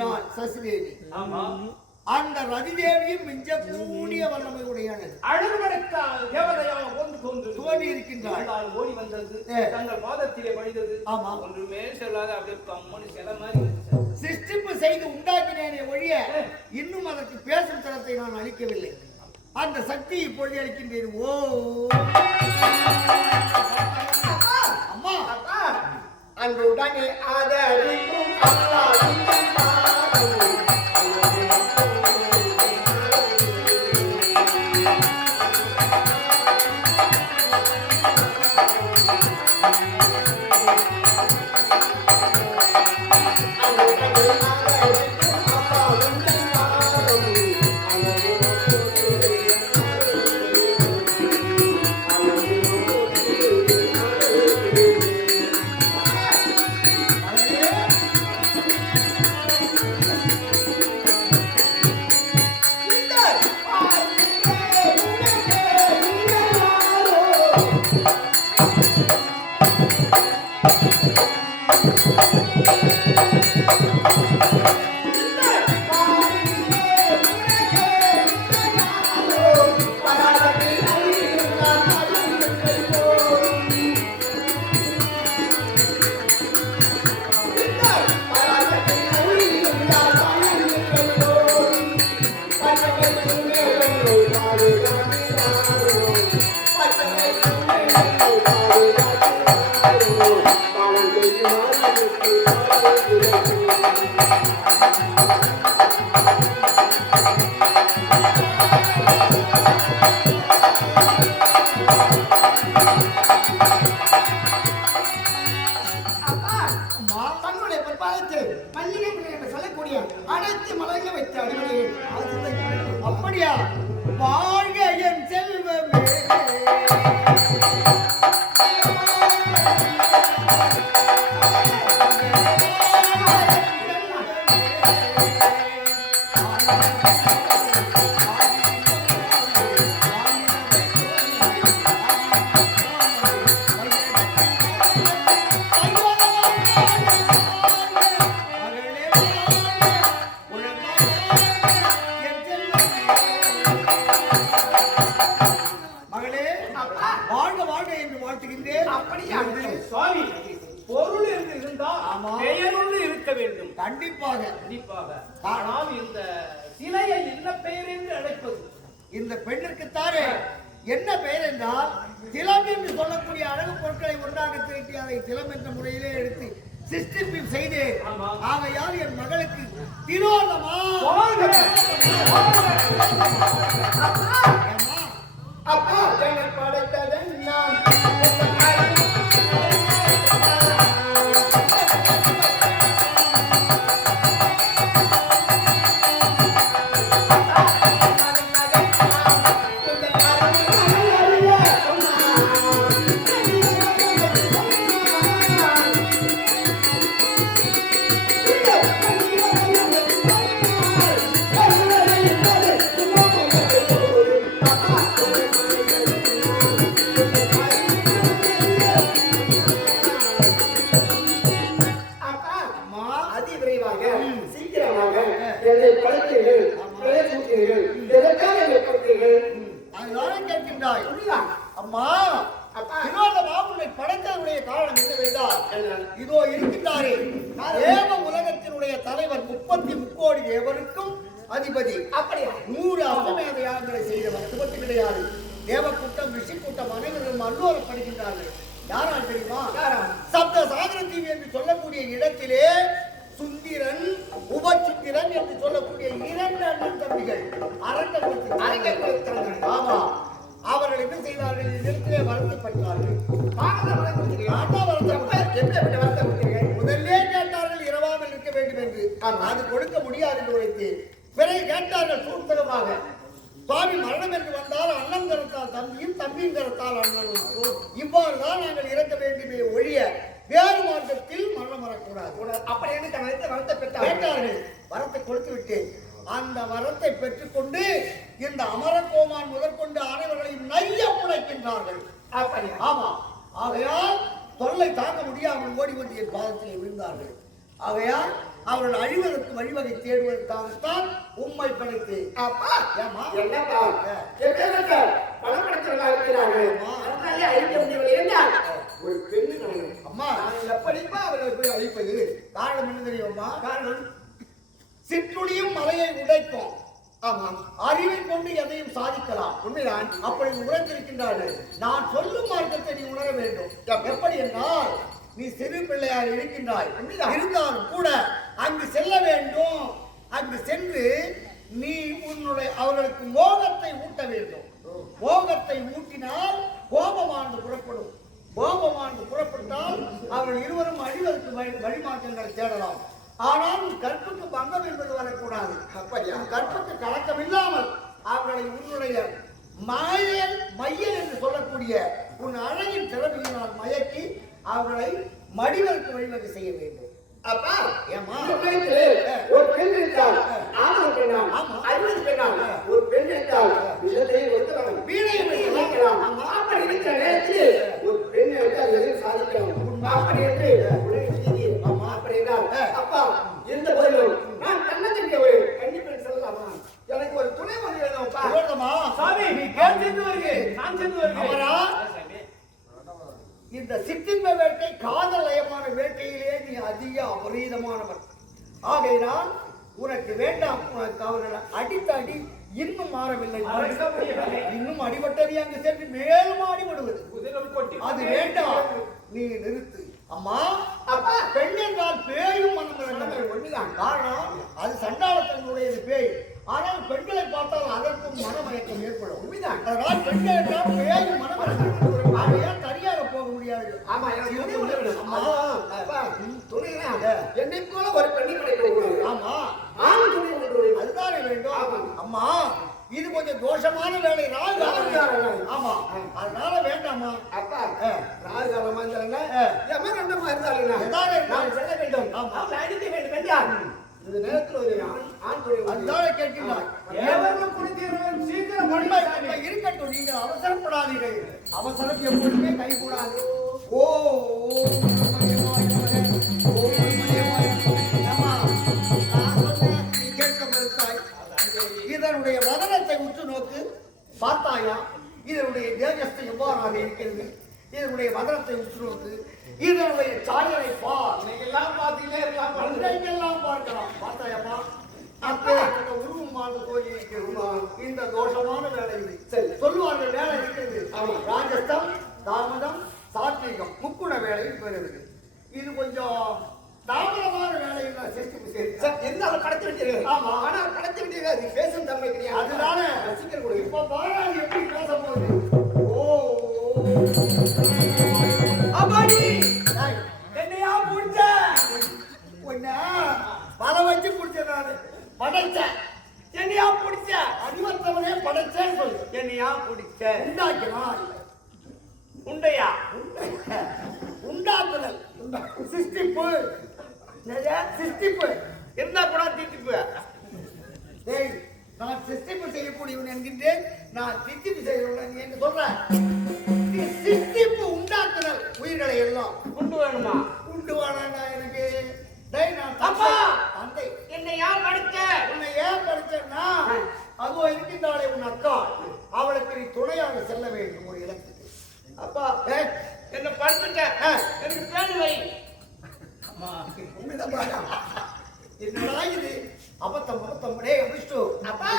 நான் சசிதேவி. ஆமா. அந்த ரதிதேவியும் மிஞ்ச கூடிய வல்லமை உடையானது. அழகுபடைத்தால் தேவதையாக தோன்றி இருக்கின்றாள். ஓடி வந்தது, தங்கள் பாதத்திலே பணிந்தது. ஆமா. ஒன்றுமே சொல்லாத அப்படியே கம்மனு சில மாதிரி சிருஷ்டிப்பு செய்து உண்டாக்கினேனே ஒழிய இன்னும் அதற்கு பேசும் தரத்தை நான் அளிக்கவில்லை. அந்த சக்தி இப்பொழுது அளிக்கின்றேன். ஓ அம்மா, அன்புடனே ஆதரிக்கும் அனைத்து மலைகளை வைத்து அடிமையை. அப்படியா? வாழ்க என் செல்வமே. கண்டிப்பாக கண்டிப்பாக. ஆனால் இந்த சிலையை என்ன பெயர் என்று அழைப்பது? இந்த பெண்ணிற்குத்தானே என்ன பெயர் என்றால் திலம் என்று சொல்லக்கூடிய அழகு பொருட்களை ஒன்றாக திரட்டி அதை திலம் என்ற முறையிலே எடுத்து சிருஷ்டிப்பு செய்தேன். ஆகையால் என் மகளுக்கு திலோதமா. அப்பா படைத்ததன் நான் அம்மா, திலோதமாவுன்னை படைத்ததனுடைய காரணம் என்னவென்றால் இதோ இருக்கின்றாரே தேவ உலகத்தினுடைய தலைவர் 33 தேவருக்கும் அதிபதி. அப்படியா? 100 அஸ்வமேத யாகங்களை செய்தவர் சுபத்து கிடையாது. தேவ கூட்டம் ரிஷி கூட்டம் அனைவரும் அல்லோரப்படுகின்றார்கள். யாரால் தெரியுமா? சப்த சாகர தீவு என்று சொல்லக்கூடிய இடத்திலே சுந்திரன் உபசுந்திரன் என்று சொல்லக்கூடிய 2 அண்ணன் தம்பிகள் அரங்கல். ஆமா, அவர்கள் என்ன செய்தார்கள்? நிலத்திலே வருத்தப்பட்டார்கள். முதல்லே கேட்டார்கள் இரவாமல் இருக்க வேண்டும் என்று. அது கொடுக்க முடியாது என்று உரைத்து பிறகு கேட்டார்கள் சூழ்த்தகமாக, சுவாமி மரணம் என்று வந்தால் அண்ணன் கருத்தால் தம்பியும் தம்பியும் கருத்தால் அண்ணனும், இவ்வாறுதான் நாங்கள் இறக்க வேண்டுமே ஒழிய வேறு மார்க்கத்தில் மரணம் வரக்கூடாது. அப்படி என்று வரத்தை கேட்டார்கள். வரத்தை கொடுத்து விட்டேன். அந்த வரத்தை பெற்றுக்கொண்டு இந்த அமரகோமான் முதற்கொண்டு அனைவர்களையும் நைய முளைக்கின்றார்கள். ஆமா, ஆகையால் தொல்லை தாங்க முடியாமல் ஓடி வந்து என் பாதத்திலே விழுந்தார்கள். ஆகையால் அவர்கள் அழிவதற்கு வழிவகை தேடுவதற்காகத்தான் உம்மை படைத்து. அப்பா ஏமா என்னப்பா எப்படியாவது பணம் படைத்தவர்களா இருக்கிறார்கள் அதனாலே அழிக்க முடியவில்லை என்றால் ஒரு பெண்ணு நான் அம்மா நான் எப்படிப்பா அவர்களை போய் அழிப்பது காரணம் என்ன தெரியுமா? காரணம் சிற்றுளியும் மலையை உடைக்கும். ஆமாம், அறிவை கொண்டு எதையும் சாதிக்கலாம். உண்மைதான். அப்படி உரைத்திருக்கின்றார்கள். நான் சொல்லும் மார்க்கத்தை நீ உணர வேண்டும். எப்படி என்றால் நீ சிறு பிள்ளையாக இருக்கின்றாய். இருந்தாலும் கூட அங்கு செல்ல வேண்டும். அங்கு சென்று நீ அவர்களுக்கு மோகத்தை ஊட்ட வேண்டும். மோகத்தை ஊட்டினால் கோபமானது புறப்படும். கோபமானது புறப்பட்டால் அவர்கள் இருவரும் அழிவதற்கு வழிமாற்றங்களை தேடலாம். ஆனால் கற்புக்கு பங்கம் என்பது வரக்கூடாது. கற்புக்கு கலக்கம் இல்லாமல் அவர்களை உன்னுடைய மையல் என்று சொல்லக்கூடிய உன் அழகின் திறமையினால் மயக்கி அவர்களை மடிவதற்கு வழிவகை செய்ய வேண்டும். அப்பா ஏமா ஒரு பெண் இருந்தால் ஆணவம் பெண்ணாம் அறிவது பெண்ணாம் ஒரு பெண் இருந்தால் வீணையை சாதிக்கலாம். அப்படி இருக்கிற நேரத்தில் ஒரு பெண் எடுத்தால் எதையும் சாதிக்கலாம். அப்படி என்று அப்படி என்றால் அப்பா எந்த பதிலும் நான் தன்னம்பிக்கை கண்டிப்பா சொல்லலாமா? எனக்கு ஒரு துணை வந்து வேணும்ப்பா. சாமி நீ கேட்டு வருகே நான் சென்று வருகிறேன். இந்த சிற்றின்ப வேட்டை காதல் லயமான வேட்டையிலே நீ அதிக அபரீதமானவன். ஆகையினால் உனக்கு வேண்டாம். உனக்கு அவர்களை அடித்த அடி இன்னும் மாறவில்லை. இன்னும் அடிபட்டது அங்கு சென்று மேலும் அடிபடுவது அது வேண்டாம். நீ நிறுத்து. அம்மா அப்பா பெண் என்றால் பேயும் மனம் ஒன்றுதான். காரணம் அது சண்டாளத்தனுடையது பேய். ஆனால் பெண்களை பார்த்தால் அதற்கும் மனமயக்கம் ஏற்படும். உண்மைதான். அதனால் பெண்கள் என்றால் பேயும் மனமயக்கம் அதையால் தனியாக போக முடியாது. ஆமா என்னை போல ஒரு பெண்ணை கிடைக்கும். ஆமா ஆண் துணை ஒன்று அதுதானே வேண்டும். அம்மா இது கொஞ்சம் தோஷமான வேலை. ஆமா அதனால வேண்டாமா? அப்பா ராஜகாலமா இருந்தாலும் நான் செல்ல வேண்டும். அடிக்க வேண்டும் என்றால் இந்த நேரத்தில் ஒரு ஆண் துணை அதுதானே கேட்கிறார். சீக்கிரம் இருக்கட்டும். நீங்கள் அவசரப்படாதீர்கள். அவசரம் எப்பொழுதுமே கைகூடாது. ஓ இதனுடைய வதனத்தை உற்று நோக்கு. பார்த்தாயா இதனுடைய தேஜஸ்து எவ்வாறாக இருக்கிறது? இதனுடைய வதனத்தை உற்று நோக்கு. இதனுடைய சாயலை பார். எல்லாம் பார்த்தீங்களே எல்லாம் பார்க்கலாம். பார்த்தாயம்மா அப்பேற்பட்ட உருவமான கோயில் இருக்கிறது. இந்த தோஷமான வேலை இது. சரி சொல்லுவார்கள் வேலை இருக்கிறது. ராஜஸ்தம் தாமதம் சாத்வீகம் முக்குண வேலை பெறுகிறது. இது கொஞ்சம் தாமதமான வேலை இருந்தாலும் கடத்த வேண்டியது. ஆமா ஆனால் கடத்த வேண்டியது அது பேசும் தன்மை கிடையாது. அதுதானே ரசிகர் கூட இப்ப பாராது எப்படி பேச போகுது. ஓ அம்மாடி டேய், என்னையா புடிச்ச உன்னை பல வச்சு புடிச்ச நானு படைச்சேன். என்னையா புடிச்ச அறிவத்தவனே படைச்சேன்னு சொல்லு. என்னையா புடிச்ச உண்டாக்கினான். உண்டையா உண்டாக்குதல் சிஸ்டிப்பு சிஸ்டிப்பு இருந்தா கூட திட்டிப்பு. டேய் நான் சிஸ்டிப்பு செய்யக்கூடியவன் என்கின்றேன். நான் சிஸ்டிப்பு செய்யறவன் நீ என்ன சொல்ற? சிஸ்டிப்பு உண்டாக்குதல் உயிர்களை எல்லாம் கொண்டு வேணுமா? உண்டு வாடா எனக்கு. டேய் நான் அப்பா தந்தை என்னையா படிச்ச உன்னை ஏன் படிச்சேன்னா அதுவும் இருக்கின்றாளே உன் அக்கா அவளுக்கு நீ துணையாக செல்ல வேண்டும் ஒரு இடத்துக்கு. அப்பா என்ன படிச்சுட்ட எனக்கு பேரு வை. என்னடா இது அபத்தம் அபத்தம். டேய் விஷ்ணு அப்பா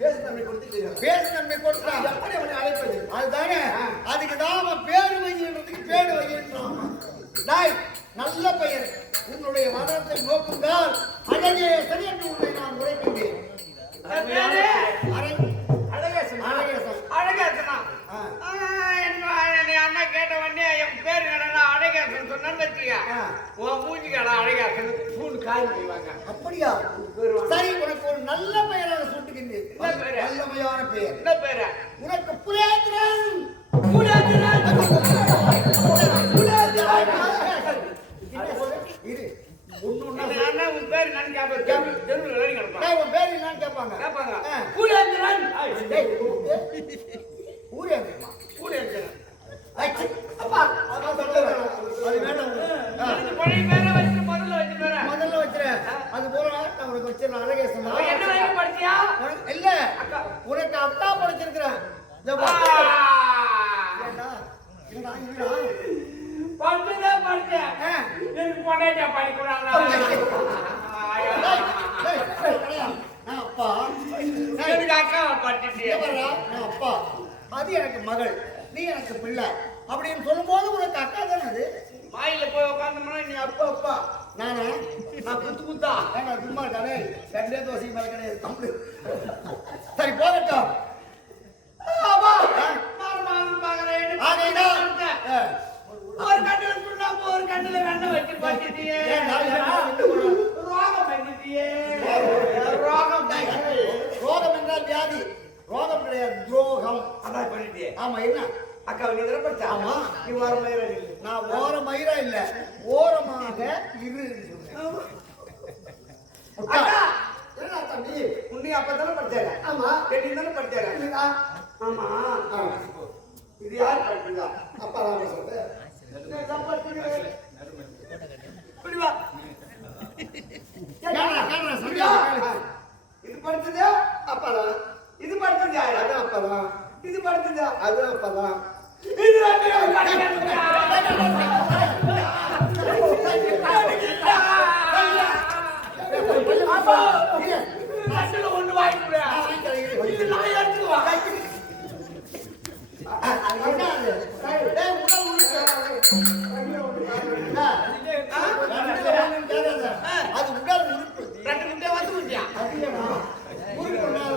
பேசு தன்மை கொடுத்துட்டு பேசு நன்மை கொடுத்தான். எப்படி அவனை அழைப்பது? அதுதானே அதுக்கு தான் அவன் பேரு வைக்கிறதுக்கு பேரு வைக்கிறான். டாய் நல்ல பெயர். உன்னுடைய மதத்தை நோக்குங்கள் அழகே சரி என்று உன்னை நான் உரைக்கின்றேன். அழகேசன் அழகேசன் அழகேசனா அண்ணா கேட்ட உடனே என் பேரு என்னன்னா அழகேசன் சொன்னு வச்சுக்க உன் மூஞ்சி கடை அழகேசன் சூடு காய் செய்வாங்க. அப்படியா? சரி உனக்கு ஒரு நல்ல பெயராக சூட்டுகின்றேன். நல்லமையான பெயர். என்ன பேரு? உனக்கு புலேந்திரன். இரு அண்ணா உன் பேரு நான் கேட்பேன். தெருவில் வேலை கிடப்பான் உன் பேர் என்னன்னு கேட்பாங்க. கேட்பாங்க பூலேந்திரன். ஊரேந்திரமா? பூலேந்திரன் அப்பா அது வேண்டாம். பழைய பேரை வச்சு முதல்ல வச்சு பேர படிச்சுதான் படிச்சேன். எனக்கு பொண்டாட்டியா படிக்கூடாதா? எனக்கு அக்கா படிச்சுட்டியே. அப்பா அது எனக்கு மகள், நீ எனக்கு பிள்ளை அப்படின்னு சொல்லும்போது உனக்கு அக்கா தானே அது. மாயில போய் உட்காந்தோம்னா நீ அப்பா அப்பா நானே நான் குத்து குத்தா நான் சும்மா இருக்கானே ரெண்டே தோசை மேல கிடையாது கம்பளி. சரி போகட்டும். ஒரு கண்ணுல சுண்ணாம்பு ஒரு கண்ணுல வெண்ணெய் வச்சு படிச்சிட்டியே. ரோகம் பண்ணிட்டியே. ரோகம் என்றால் வியாதி, ரோகம் கிடையாது, துரோகம். அதான் பண்ணிட்டியே. ஆமா என்ன அக்கா நீ இதெல்லாம் படிச்ச? ஆமா. நீ ஓர மயிரா இல்லை. நான் ஓர மயிரா இல்ல, ஓரமாக இரு. அக்கா என்ன தம்பி? உன்னை அப்பதானே படிச்சாரு? ஆமா. நீ தானே படிச்சாரு? ஆமா. இது யார் படிச்சா? அப்பா தான் சொல்றேன். இது படிச்சது அப்பாதான். இது படிச்சது யாரு? அது அப்பாதான். இது படிச்சது அது அப்பாதான். இது படிச்சது ஒண்ணு வாங்கிட்டு இது நான் எடுத்துக்குவா. அது உடல் உறுப்பு. ரெண்டு முட்டை வந்து முட்டியா?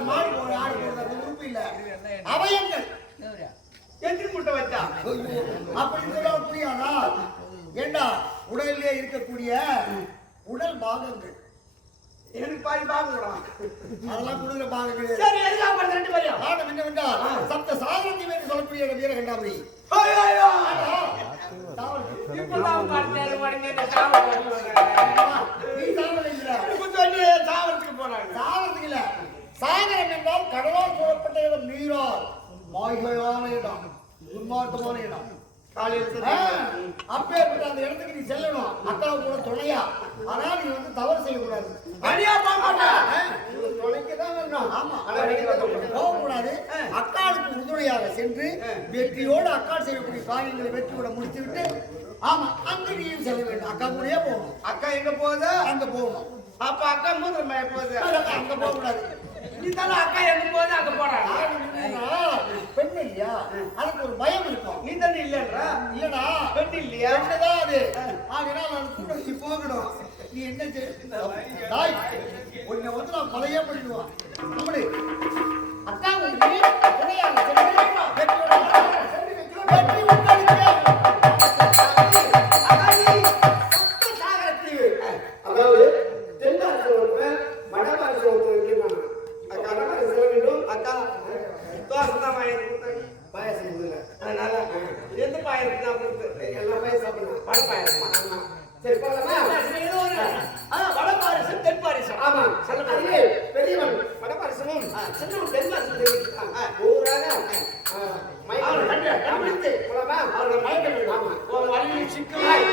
மாடு போற ஆடு போறது உறுப்பு இல்ல, அவயங்கள். எத்தனை முட்டை வச்சா? அப்படின்னு சொல்ல புரியாதா? ஏண்டா உடலிலே இருக்கக்கூடிய உடல் பாகங்கள் எனக்கு பாதி பாக்குறான். அதெல்லாம் கொடுக்குற பாகங்கள். சரி எதுக்காக பண்ண ரெண்டு பேரும்? காரணம் என்னவென்றால் சப்த சாகரத்தை என்று சொல்லக்கூடிய வீரகண்டாபுரி. ஐயோ இப்பதான் பார்த்தேன் உடனே சாவறதுக்கு நீ சாகரம் இல்ல, சொல்லி சாவறதுக்கு போறாங்க. சாகரத்துக்கு இல்ல. சாகரம் என்றால் கடலால் சூழப்பட்ட இடம், நீரால் மாய்மையான இடம், துன்மார்க்கமான இடம். அப்பேற்பட்ட அந்த இடத்துக்கு நீ செல்லணும், அக்காவுக்கு கூட துணையா. ஆனால் நீ வந்து தவறு செய்யக்கூடாது. அடியா போக மாட்டேன். துணைக்குதான் வரணும். ஆமா, போகக்கூடாது. அக்காளுக்கு உறுதுணையாக சென்று வெற்றியோடு அக்காள் செய்யக்கூடிய காரியங்களை வெற்றியோட முடித்துவிட்டு, ஆமா அங்க நீயும் செல்ல வேண்டும். அக்கா கூடயே போகணும். அக்கா எங்க போகுது? அங்க போகணும். அப்ப அக்கா மூத்திரம் போகுது. அங்க போக கூடாது. நீ தானே அக்கா எங்க போகுது அங்க போறாங்க. பெண் இல்லையா, அதுக்கு ஒரு பயம் இருக்கும். நீ தானே இல்லன்றா? இல்லடா, பெண் இல்லையா? பெண்ணுதான் அது. அதனால நான் கூட நீ போகணும். நீ என்ன தாய் உன்னை வந்து நான் கொலையே பண்ணிடுவான். அப்படி அக்கா உங்களுக்கு துணையாக வெற்றி உங்களுக்கு. அதாவது தென்காசி ஒருவன் வடபாசி ஒருவன் இருக்கிறான். கடற்கரை செல்ல வேண்டும். அக்கா தோசை தான் வாங்கி பாயசம் கொடுங்க. அதனால எந்த பாயசம் தான் கொடுத்து எல்லா பாயசம் சாப்பிடலாம். வட பாயசமா? ஆமா. சரி போகலாமா? வட பாயசம் தென் பாயசம். ஆமா. சொல்லுங்க. பெரியவன் வடபாரசமும் சின்னவன் தென் பாயசம். ஊராக அவர் கண்டு போலாமா? அவரோட மயக்கம் இல்லை. ஆமா. ஒரு வழி சிக்கலாய்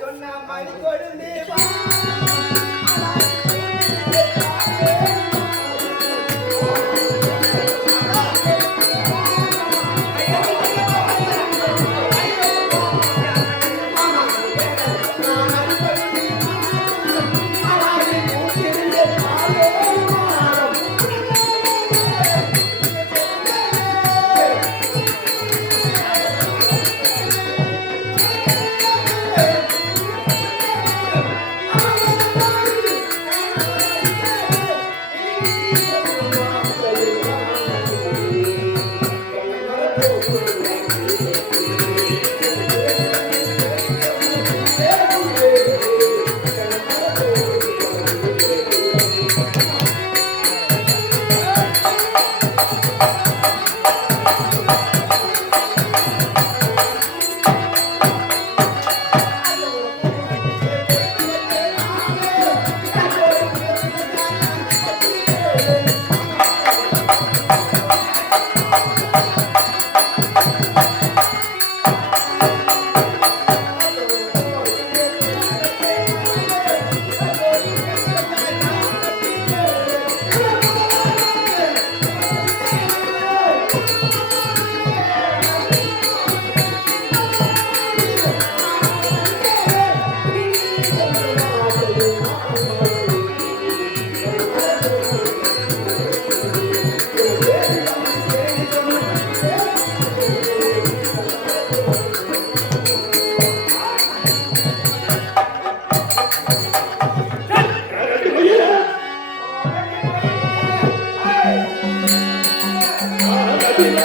சொன்ன மணி கொடுந்தே வா ஏண்டா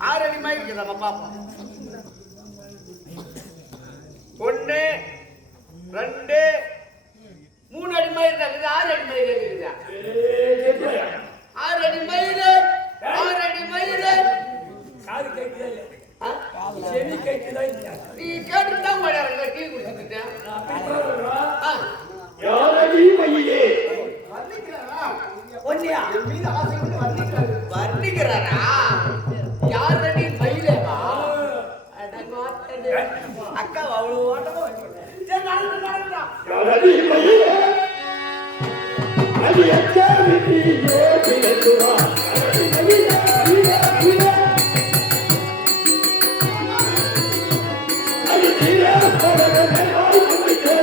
6 அடி மாதிரி இருக்குது நம்ம பாப்போம். 1 2 3 அடி மயிர் இருக்குது 6 அடி மயிர் இருக்குதா 6 அடி மயிர் 6 அடி மயிர் காது கேட்குதா இல்ல செவி கேட்குதா இல்ல நீ கேட்டுட்டு தான் போறாங்க டீ குடிச்சிட்டேன் யாரடி மையே வர்ணிக்கிறாரா? ஒன்னியா என் மீது ஆசை கொண்டு வர்ணிக்கிறாரு. வர்ணிக்கிறாரா யாரடி மயிலேவா அக்கா அவ்வளவு ஓட்டமா வச்சுருக்கேன். யாரடி மையே அது எச்சாவிட்டி ஏபினதுரா யாரடி மையே அது தீரா பரமே ஆவுமிக்கே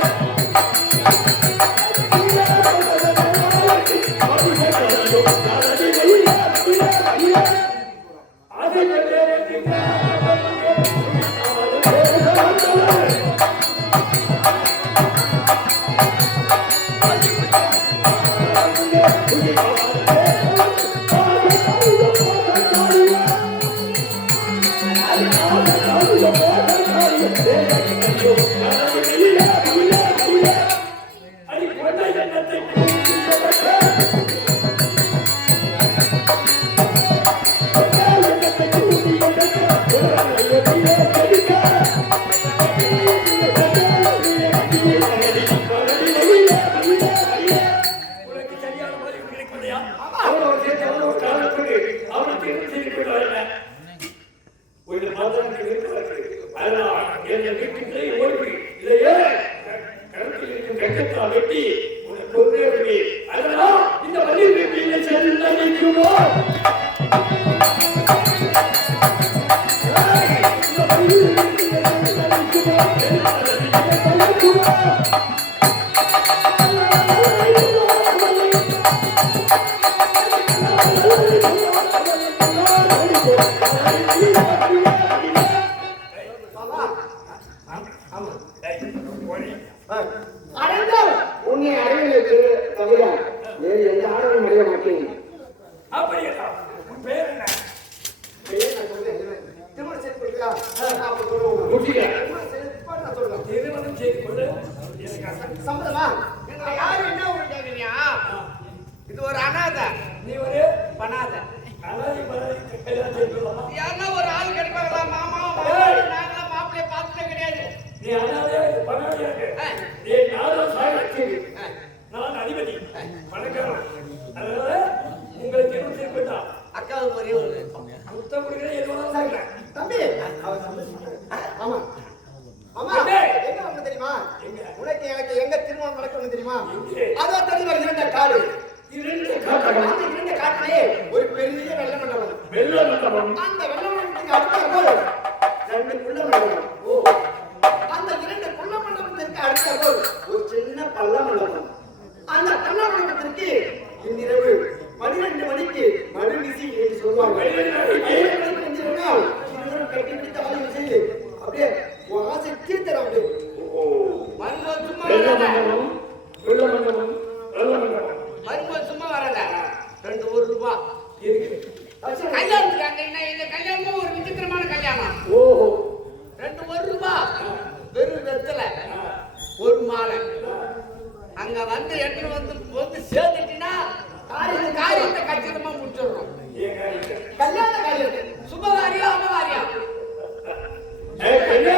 உன்னை அறிவிலுக்கு தவிர வேறு எந்த ஆணையும் அடைய மாட்டேன். அப்படியா உன் பேர் என்ன திருமணம் செய்து கொடுக்கா? அப்ப சொல்லுவோம். குட்டியா திருமணம் செய்து நான் சொல்றேன். திருமணம் செய்து கொண்டு எனக்கு சம்மதமா? எங்களை யாரு என்ன ஒரு கேக்குறியா இது ஒரு அனாதை நீ ஒரு பண்ணாத அனாதை பனாதை கல்யாணம் செய்துள்ளமா யாருன்னா ஒரு ஆள் கிடைப்பாங்களா மாமா மாமாடி நாங்களாம் மாப்பிள்ளைய பார்த்ததே கிடையாது நீ அனாதை பனாதையாக நீ நானும் சாயி நான் அதிபதி பணக்காரன் அதனால உங்களை திருமணம் செய்து கொண்டா அக்காவுக்கு ஒரே ஒரு முத்தம் கொடுக்கிறேன் எதுவும் சொல்றேன் தம்பி அவர் சம்மதிச்சிட்டாரு. ஆமா ஆமா அண்ணே. என்ன ஒண்ணு தெரியுமா? எங்க? உனக்கு எனக்கு எங்க திருமணம் நடக்கணும் தெரியுமா? எங்கே? அதோ தெரியுமா இரண்ட காடு. இரண்டு காட்டகம் அந்த இரண்ட காட்டிலே ஒரு பெரிய வெள்ள மண்டபம். வெள்ள மண்டபம் அந்த வெள்ள மண்டபத்துக்கு அடுத்தாற்போல் 2 குள்ள மண்டபம். ஓ அந்த 2 குள்ள மண்டபத்திற்கு அடுத்தாற்போல் ஒரு சின்ன பள்ள மண்டபம். அந்த பள்ள மண்டபத்திற்கு இன்றிரவு 12 மணிக்கு மறுவிசி என்று சொல்வாங்க. 12 மணிக்கு வந்திருந்தால் இருவரும் கட்டி பிடித்த ஆளுங்க செய்து அப்படியே உன் ஆசை தீர்த்தரம் அப்படியே. மருமக சும்மா வெள்ள வராத மண்டபம் வெள்ள மண்டபம் வெள்ள மண்டபம் மருமக சும்மா வராத 2 ரூபாய் இருக்கு கல்யாணத்துக்கு அங்க என்ன இந்த கல்யாணமும் ஒரு விசித்திரமான கல்யாணம் ஓஹோ 1 ரூபாய் வெறும் வெத்தலை ஒரு மாலை அங்க வந்து எடுத்துட்டு வந்து சேர்த்துட்டீங்கன்னா காரியத்தை கச்சிதமா முடிச்சிடுறோம் ஏன் காரியம் கல்யாண காரியத்தை சுபகாரியம் அபகாரியம் பெண்ணே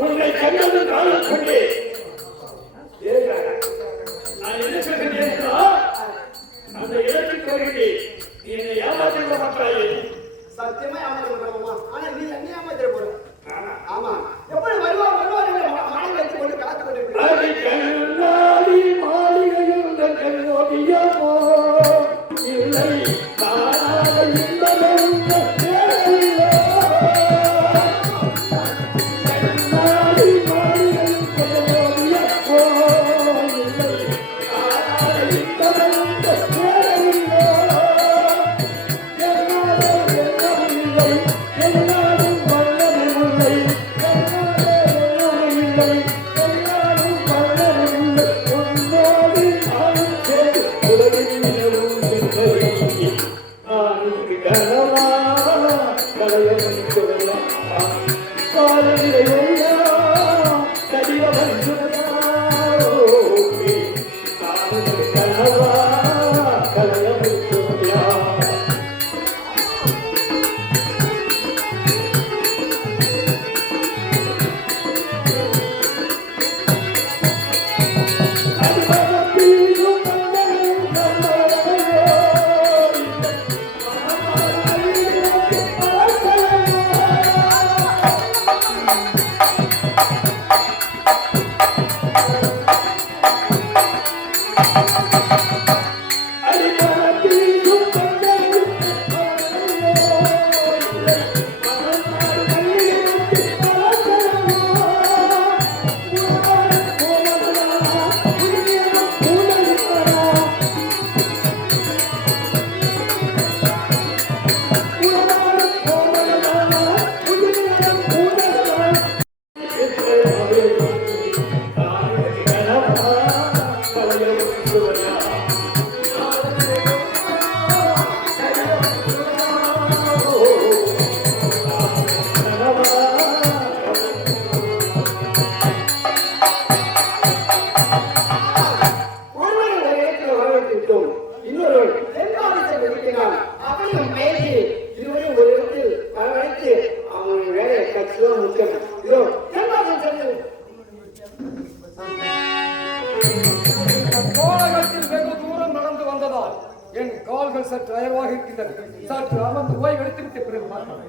உன்னை கண்டது காலம் கொண்டே நான் என்ன சொல்கிறேன் அந்த இடத்துக்கு வருகிறேன் நீ என்னை ஏமாற்றிவிட மாட்டாயே சத்தியமா ஏமாத்த மாட்டோமா? ஆனா நீ என்ன ஏமாத்திர போற? ஆமா எப்படி வருவார் என்று மாலை வைத்துக் கொண்டு காத்துக் கொண்டிருக்கிறார். அது கண்ணாடி மாளிகையில் கண்ணோடியமோ இல்லை காணாத இன்பமென்ற பேரிலோ. கண்ணாடி மாளிகையில் கண்ணோடியமோ இல்லை காணாத இன்பமென்ற பேரிலோ. கால்கள் சற்று அயர்வாக இருக்கின்றன. சற்று அமர்ந்து ஓய்வு எடுத்துவிட்டு பிறகு பார்க்கலாம்.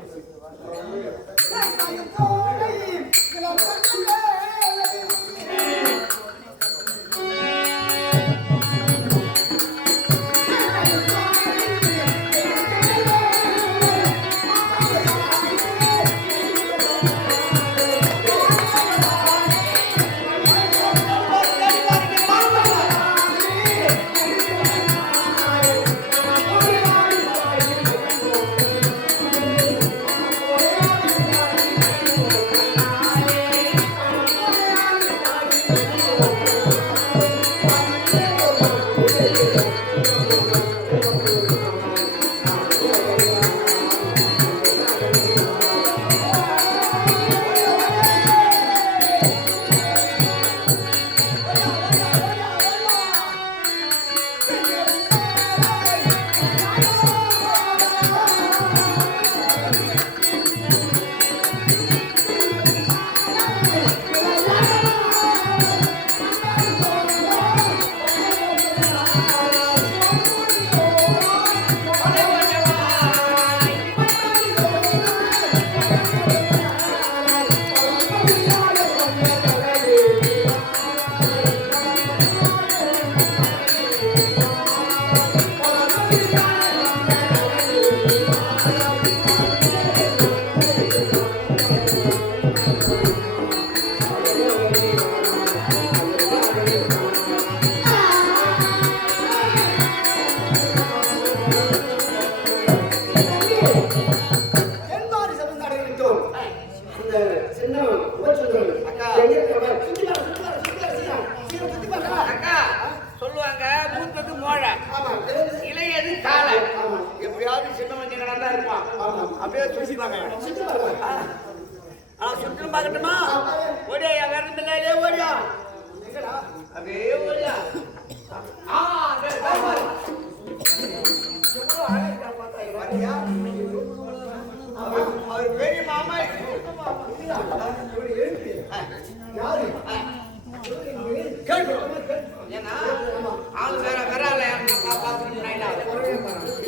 அக்கா சொல்லுவாங்க மூத்தது மோழ இளையது காலை. எப்படியாவது சின்ன மஞ்சள் கடந்தா இருப்பான். அப்படியே சுற்றி பார்க்க சுற்றி பார்க்கட்டுமா? ஓடியா வேற இல்லையே ஓடியா அப்படியே ஓடியா. அவர் பெரிய மாமா ஏன்னா ஆளு வேற வரால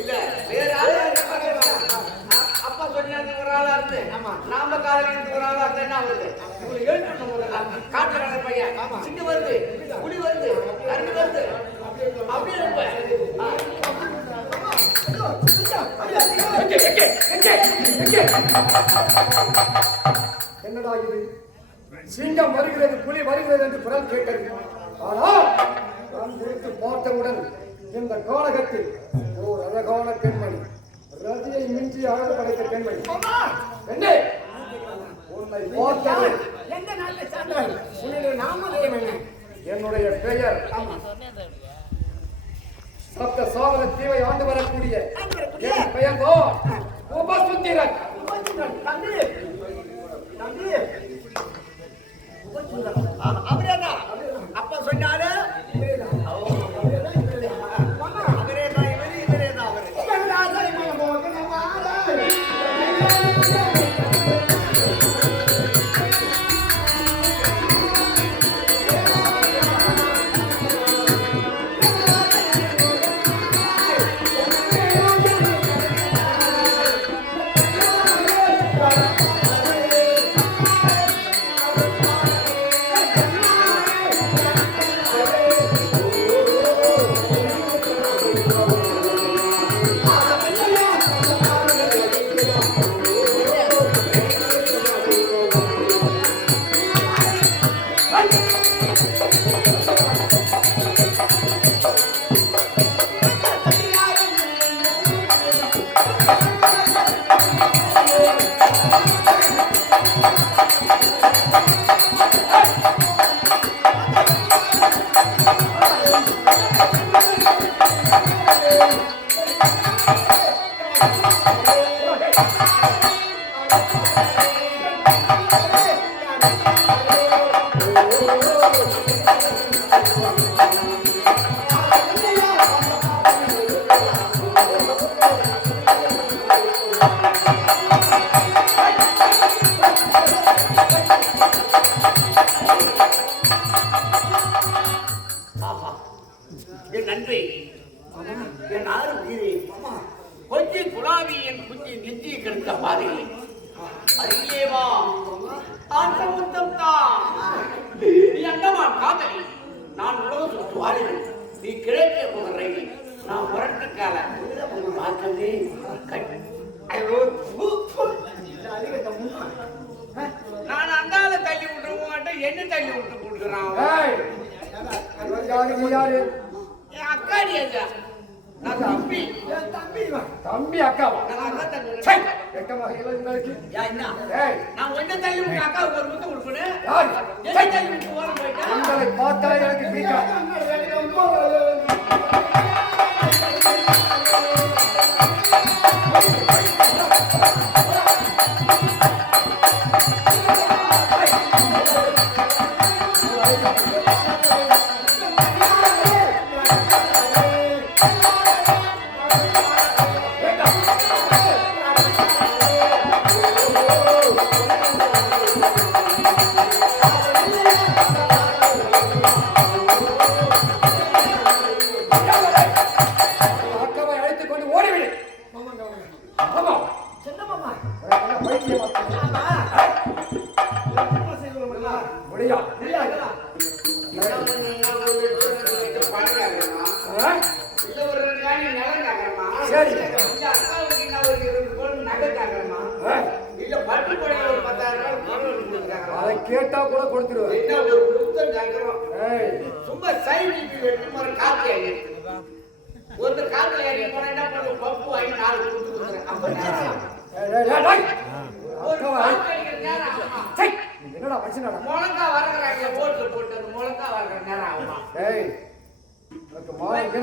இல்ல வேற ஆளு அப்பா சொன்னாங்க ஒரு ஆளா இருந்து நாம காலையில ஒரு ஆளா இருந்தா என்ன வருது உங்களுக்கு எழுந்து காட்டுல கடை பையன் சின்ன வருது குடி வருது கரும்பு வருது அப்படியே இருப்ப என்னடா இது? சிங்கம் வருகிறது, புலி வருகிறது என்று குரல் கேட்டது. ஆனால் நான் குறித்து பார்த்தவுடன் இந்த காலகத்தில் ஓர் அழகான பெண்மணி, ரதியை மிஞ்சி அழகு படைத்த பெண்மணி. பெண்ணே, உன்னை பார்த்தது எந்த நாள்ல சார்ந்தவன்? உன்னுடைய நாமதேயம் என்ன? என்னுடைய பெயர் சப்த சாகர தீவை ஆண்டு வரக்கூடிய என் பெயர் தான் உபசுத்திரன். தம்பி தம்பி அப்படியா அப்பா சொன்னாரு நன்றி என் ஆறு உயிரே பாவியின் குஞ்சி நெஞ்சி கெடுத்த பாதையை அருகிலே வா ஆற்ற முத்தம் தான் நீ அந்தமான் காதலி நான் உலக சுற்று வாழ்கிறேன் நீ கிழக்கே போகிற ரயில் நான் புரட்டு கால பார்க்கவே நான் அந்தால தள்ளி விட்டு மாட்டேன் என்ன தள்ளி விட்டு கொடுக்குறான் யாரு என் அக்காடி ஐயா நான் தம்பி தம்பி அக்காவா நான் அக்கா தம்பி வெக்கமாக இல்லை உங்களுக்கு நான் ஒன்ன தள்ளி விட்டு அக்காவுக்கு ஒரு முத்தம் கொடுக்கணும் யார் என்ன தள்ளி விட்டு ஓரம் போயிட்டா உங்களை பார்த்தாலே எனக்கு பிடிக்காது கேட்டா கூட கொடுத்துருவேன் சும்மா சைக்கிள் வெட்டி மாதிரி காத்து ஒரு காத்துல ஏறி போனா என்ன பண்ணுவோம் பப்பு வாங்கி 4 கொடுத்து என்னடா மனுஷனாடா முழங்கா வரகிறாங்க போட்டு போட்டு முழங்கா வரகிற நேரம் ஆகுமா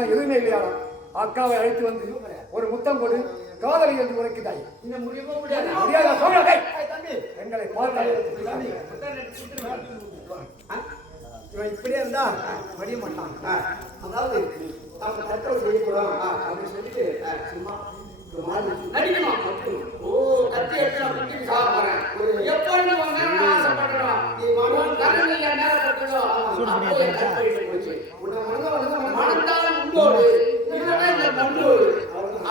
எதுவுமே இல்லையாடா அக்காவை அழைத்து வந்து ஒரு முத்தம் கொடு காதலி என்று உரைக்குதாய் இந்த முடியவே முடியாது எங்களை பார்த்தாலே இவன் இப்படியே இருந்தா மடிய மாட்டான் அதாவது அவங்க தற்கொலை செய்யக்கூடாது அப்படின்னு சொல்லிட்டு சும்மா நடிக்கணும் ஓ கத்தி எடுத்து குட்டி சாப்பிடுறேன் எப்பொழுது வந்தாலும் ஆசைப்படுறோம் நீ கரண்டி நேரம் மனந்தாலும் உண்டோடு இல்லைன்னா இந்த மண்ணோடு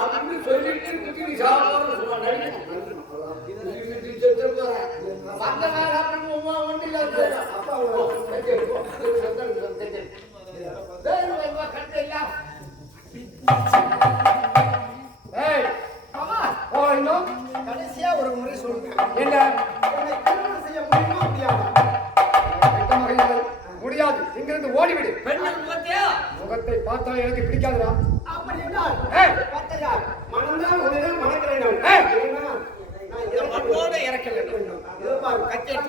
அப்படின்னு சொல்லிட்டு குட்டி சாப்பிடுறோம் சும்மா நடிக்கணும் வந்த வேலை அப்புறம் ஒன்றும் இல்லை அப்பா கட்டு இல்லை கடைசியா ஒரு முறை சொல்லுங்க என்ன செய்ய முடியுமா முடியாது இங்கிருந்து ஓடிவிடு முகத்தை பார்த்தா எனக்கு பிடிக்காதுடா அப்படி என்றால் மனம்தான் ஒன்றுதான் மணக்கிறேன் மண்ணோட இறக்க வேண்டும் கத்தி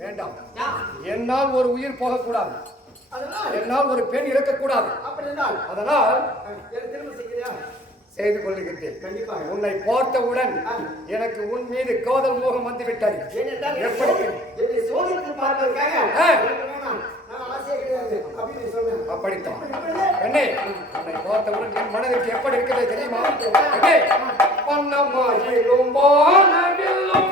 வேண்டாம் என்னால் ஒரு உயிர் போகக்கூடாது என்னால் ஒரு பெண் இருக்கக்கூடாது அதனால் செய்து கொள்ளுகின்றேன் உன்னை பார்த்தவுடன் எனக்கு உன் மீது காதல் மோகம் வந்துவிட்டது அப்படித்தான் என்னே உன்னை பார்த்தவுடன் என் மனதிற்கு எப்படி இருக்கிறது தெரியுமா பண்ணமாயிலும் வானவில்லும்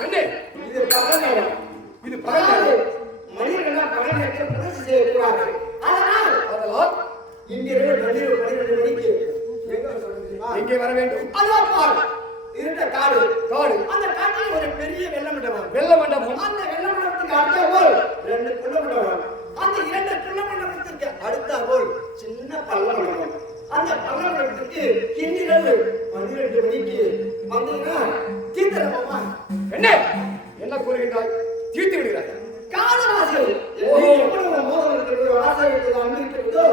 பெண்ணே, இது பகல் நேரம். இது பகல் அதாவது நேரம். மனிதர்கள்லாம் பகல் நேரத்தில் புரட்சி செய்யக்கூடாது. அதனால் ஆதலால் இங்கிருந்து நள்ளிரவு 12 மணிக்கு எங்க வர சொல்றது தெரியுமா? எங்கே வர வேண்டும்? அதோ பாரு, இருந்த காடு. காடு. அந்த காட்டில் ஒரு பெரிய வெள்ள மண்டபம். வெள்ள மண்டபம். அந்த வெள்ள மண்டபத்துக்கு அடுத்த போல் 2 குள்ள மண்டபம். அந்த 2 குள்ள மண்டபத்திற்கு அடுத்த போல் சின்ன பள்ள மண்டபம். அந்த பள்ள மண்டபத்துக்கு கிண்ணிரவு 12 மணிக்கு வந்தீங்கன்னா தீர்த்தரமா பெண்ணே, என்ன கூறுகின்றாய்? தீர்த்து விடுகிறாய். காதலாசை எவ்வளவு மோகம் இருக்கிறதோ, ஆசை இருக்கிறதோ, அன்பு இருக்கிறதோ,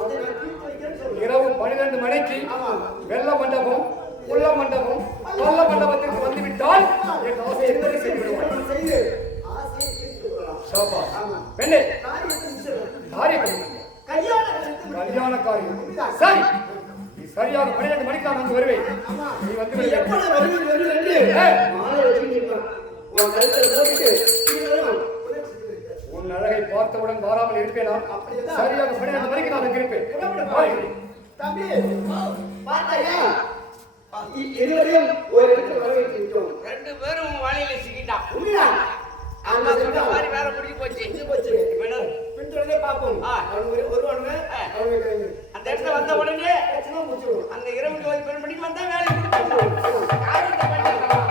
அதை நான் தீர்த்து வைக்கிறேன்னு சொல்றேன். இரவு 12 மணிக்கு ஆமா. வெள்ள மண்டபம், உள்ள மண்டபம், பள்ள மண்டபத்திற்கு வந்துவிட்டால் என் ஆசை என்பதை செய்து விடுவாய். இப்படி செய்து ஆசையை தீர்த்து கொள்ளலாம். சாபா. ஆமா. பெண்ணே, காரியத்தை முடிச்சிடலாம். காரியம் கல்யாண காரியம். சரி, நீ சரியாக 12 மணிக்கு நான் வந்து வருவேன். ஆமா. நீ வந்து நீ விடு. எப்பொழுது வருவீர் வருவீர் என்று மாலை வச்சுட்டு இருப்பான். உன் கழுத்துல போட்டுட்டு கீழே வரும். உன் அழகை பார்த்தவுடன் வாராமல் இருப்பேனா? சரியாக 12 மணிக்கு நான் அங்கு இருப்பேன். வாருங்கள். தம்பி, பார்த்தாயா? இருவரையும் ஒரு இடத்துல வர வைத்திருக்கோம். 2 பேரும் உன் வலையில சிக்கிட்டான். உண்மையா? அங்க அந்த சொன்னா மாதிரி வேற முடிஞ்சு போச்சு. முடிஞ்சு போச்சு. பின்தொடர்ந்தே பார்ப்போம். ஆ. அவங்க வருவானுங்க, அவங்க கிளம்பி. அந்த இடத்துல வந்த உடனே பிரச்சனை முடிச்சிடுவோம். அந்த இரவு 12 மணிக்கு வந்தா வேலை முடிச்சிடலாம். காரியத்தை பண்ணிடலாம்.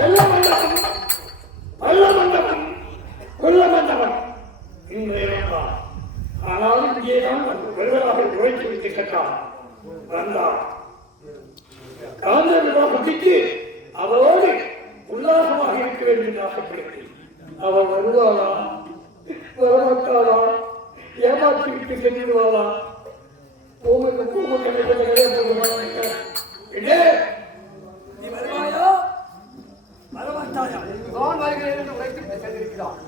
வெள்ள மண்டபம், பள்ள மண்டபம், கொல்ல மண்டபம். இந்த இடம்தான். ஆனால் இங்கேதான் அந்த வெள்ளமாக நுழைத்து விட்டு கேட்டான். வந்தான். காந்த விவாகத்திற்கு அவளோடு உல்லாசமாக இருக்க வேண்டும் என்று ஆசைப்படுகிறேன். அவள் வருவாளா, வரமாட்டாளா, ஏமாற்றி விட்டு சென்றுடுவாளா? ஒவ்வொரு நீ வருவாயா, வரமாட்டாயா? நான் வருகிறேன் என்று உரைத்து சென்றிருக்கிறான்.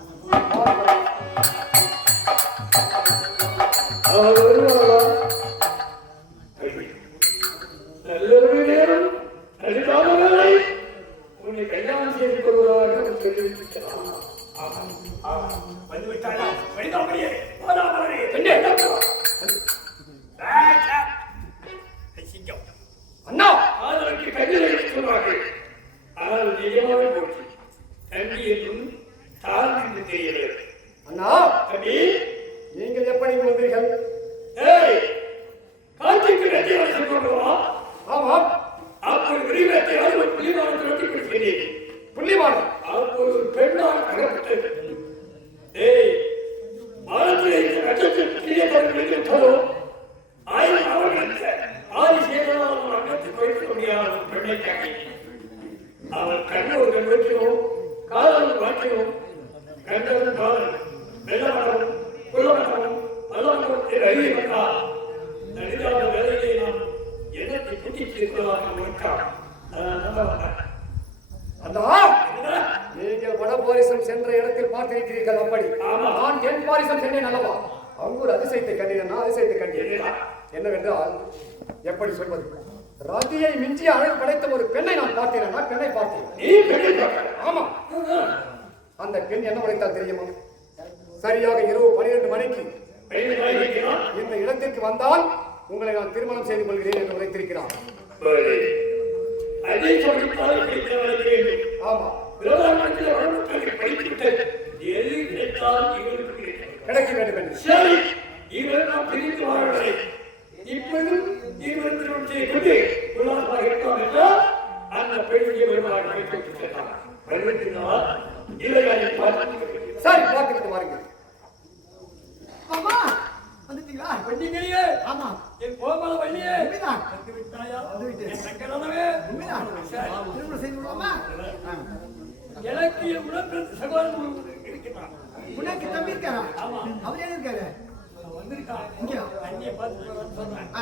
அவள் வருவாளா? நல்லொரு நேரம் நடுக்காமலை உன்னை கல்யாணம் செய்து கொள்வதாக சொல்லிவிட்டான். வந்து விட்டாயா? வழிதாமடியே, வாராமலே. பெண்ணே, சிங்கம். அண்ணா, அதற்கு கண்ணிலை சொல்வார்கள். ஆனால் நிஜமாவே போச்சு. தம்பி என்றும் தாழ்ந்து என்று தெரியவில்லை. அண்ணா, தம்பி, நீங்கள் எப்படி இங்கு வந்தீர்கள்? ஏய், காட்சிக்கு வெற்றி வசம் கொண்டுவா. ஆமாம், அப்போது விரிவேற்றை ஒரு புலிமானத்தை வெட்டி கொடுக்கிறேன். புள்ளிமானம். அப்போது ஒரு பெண்ணால் அகப்பட்டது. ஏய், மரத்தில் இந்த நட்சத்திரம் கீழே தருகிறதோ 1000 அவர்களுக்கு ஆதி சேதனால் ஒரு அங்கத்தை குறைக்க முடியாத ஒரு பெண்ணை காட்டி அவள் கண்ணோடு கண் வைக்கிறோம், காதல் வாக்கிறோம், கண்டவன் காதல் வெள்ளமரம் புல்லமரம் பல்லமரத்தை அறிய வந்தால் நடிகாத வேலையை நாம் எண்ணத்தை புட்டிச்சிருக்கிறதாக உழைத்தான். நல்ல வந்தான். அண்ணா, நீங்கள் வடபாரிசம் சென்ற இடத்தில் பார்த்திருக்கிறீர்கள். அப்படி ஆமா. நான் தென் பாரிசம் சென்றேன் அல்லவா? அங்கு ஒரு அதிசயத்தை கண்டேன். நான் அதிசயத்தை கண்டேன். என்னவென்றால், எப்படி சொல்வது, ரதியை மிஞ்சிய அழகு படைத்த ஒரு பெண்ணை நான் பார்த்தேன். நான் பெண்ணை பார்த்தேன். நீ பெண்ணை பார்க்க. ஆமா, அந்த பெண் என்ன உரைத்தால் தெரியுமா? சரியாக இரவு 12 மணிக்கு பெண்ணை வாங்கிக்கிறான். இந்த இடத்திற்கு வந்தால் உங்களை நான் திருமணம் செய்து கொள்கிறேன் என்று உரைத்திருக்கிறான். அதை சொல்லிப்பால் கிடைத்தவர்களுக்கு வேண்டும். ஆமா, விரோதாமத்தில் வளர்ந்து படித்துவிட்டு எது கிடைத்தால் இவருக்கு கிடைக்கும். கிடைக்க வேண்டும் என்று. சரி, இவர் நாம் பிரித்து வாழவில்லை. இப்பொழுது இவர் திருமணம் செய்து கொண்டு உல்லாசமாக இருக்கலாம் என்றால் அந்த பெண்ணியை வருவதாக கிடைத்து விட்டார். வருவதனால் இவர்களை பார்த்து சரி, என்னுடைய உடன்பிறந்த சகோதரன் இருக்கிறான். உனக்கு தம்பி இருக்காரா? ஆமா. அவர் எங்க இருக்காரு? அவன் வந்திருக்கான். இங்கயா? அண்ணியை பார்த்து போறான்னு சொன்னான்.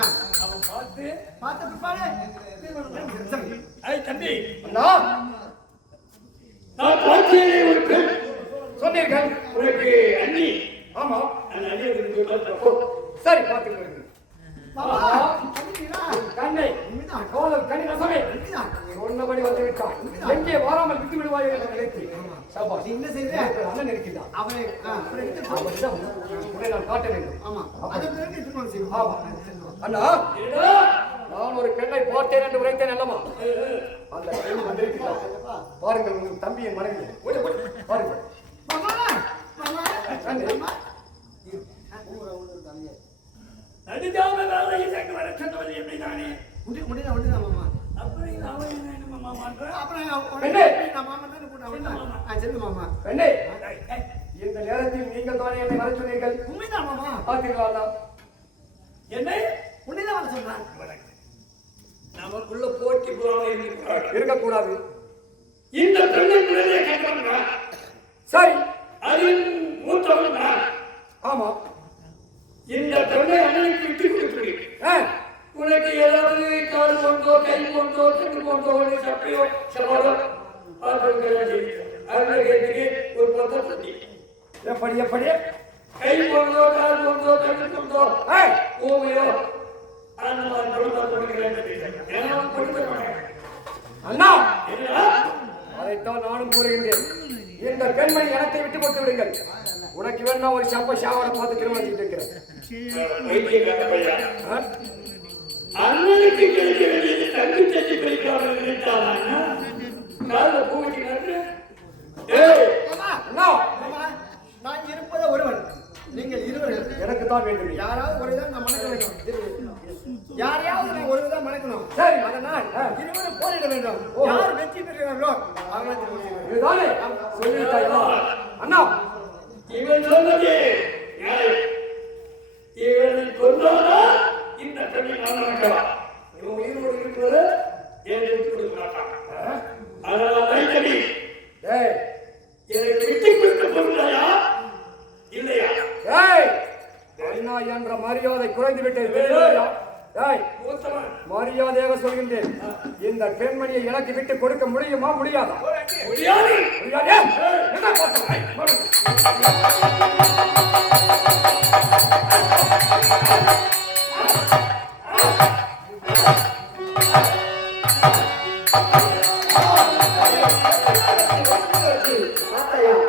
அவன் பார்த்து பார்த்த பிற்பாடு சரி. ஐய் தம்பி, அண்ணா நான் பார்த்தேனே ஒரு பெண். சொன்னீர்கள். உனக்கு அண்ணி. ஆமா. அந்த அண்ணியை எனக்கு பார்த்து சரி பார்த்துக்கிறேன். பாபா பண்ணிட்டீங்களா? கண்ணை உண்மைதான். கோலம் கனி ரசமே உண்மைதான். சொன்னபடி வந்து விட்டான். எங்கே வாராமல் விட்டு விடுவாய் என்று நினைத்து சபா நீ என்ன செய்த? அண்ணன் இருக்கின்றான். அவரை அப்புறம் எடுத்து போ. அவரிடம் உன்னை நான் காட்ட வேண்டும். ஆமா அதை பிறகு திருமணம் செய்வோம். ஆமா. அண்ணா நான் ஒரு பெண்ணை பார்த்தேன் என்று உரைத்தேன் அல்லமா, அந்த பெண் வந்திருக்கிறார். பாருங்கள் உங்கள் தம்பியின் மனைவி. பாருங்கள் மாமா மாமா கண்ணே. நடுஜாம வேலையை தங்க வர சொன்னது என்னை தானே. முடிதான் மாமா. அப்படி அவன் என்ன மாமா பண்றான்? அப்புறம் பெண்ணே. நான் மாமா தானே கூட்டா செல்லு மாமா. பெண்ணே, இந்த நேரத்தில் நீங்கள் தானே என்னை வர சொன்னீர்கள். உண்மைதான் மாமா. என்ன பார்த்தீர்களா அண்ணா? உண்மைதான் வர சொல்றேன். நமக்குள்ள போட்டி போறாங்க. இருக்கக்கூடாது. இந்த பெண்ணை முறையே கேட்கறாங்க. சரி. அதில் மூத்தவன் நான். ஆமா. இந்த பெண்ணை அண்ணனுக்கு விட்டு கொடுத்துருக்கேன். உனக்கு ஏதாவது கால் போன்றோ கை போன்றோ கண்ணு போன்றோ சப்பையோ சவாலோ ஒரு பத்திரத்தை எப்படி எப்படி கை போன்றோ கால் போன்றோ கண்ணு போன்றோ ஓமையோ அந்த மாதிரி கொடுக்கிறேன். அண்ணா என்ன அதைத்தான் நானும் கூறுகின்றேன். இந்த பெண்மணி இடத்தை விட்டு கொடுத்து விடுங்கள். உனக்கு வேணா ஒரு சாப்ப சாவரை பார்த்து திருமணம் செய்து இருக்கிறேன். அண்ணனுக்கு கிடைக்க வேண்டியது தண்ணி தட்டி பறிக்காமல் நினைத்தானா? காலில் பூ வைக்கிறாரு. மாமா அண்ணா மாமா நான் இருப்பது ஒருவன், நீங்கள் இருவர்கள். எனக்கு தான் வேண்டும். யாராவது ஒருதான் நான் மணக்க வேண்டும். யாரையாவது நான் ஒருதான் மணக்கணும். சரி. அதனால் இருவரும் போரிட வேண்டும். யார் வெற்றி பெறுகிறார்களோ அவர்கள் திருமணம் செய்வோம். இதுதானே சொல்லிவிட்டாயா? அண்ணா இவன் சொன்னது நியாயம். இவனை கொண்டாடா இந்த பெண்ணை நான் நடக்கலாம். இவன் உயிரோடு இருக்கிறது ஏன் கொடுக்க மாட்டான். அதனால் தைத்தடி ஏய் எனக்கு விட்டு கொடுக்க போகிறாயா இல்லையா? ஏய் அண்ணா என்ற மரியாதை குறைந்து விட்டது. ஏய் மூத்தவன் மரியாதையாக சொல்கின்றேன். இந்த பெண்மணியை எனக்கு விட்டு கொடுக்க முடியுமா முடியாதா? முடியாது. முடியாதே. என்ன பார்த்தா மாத்தையா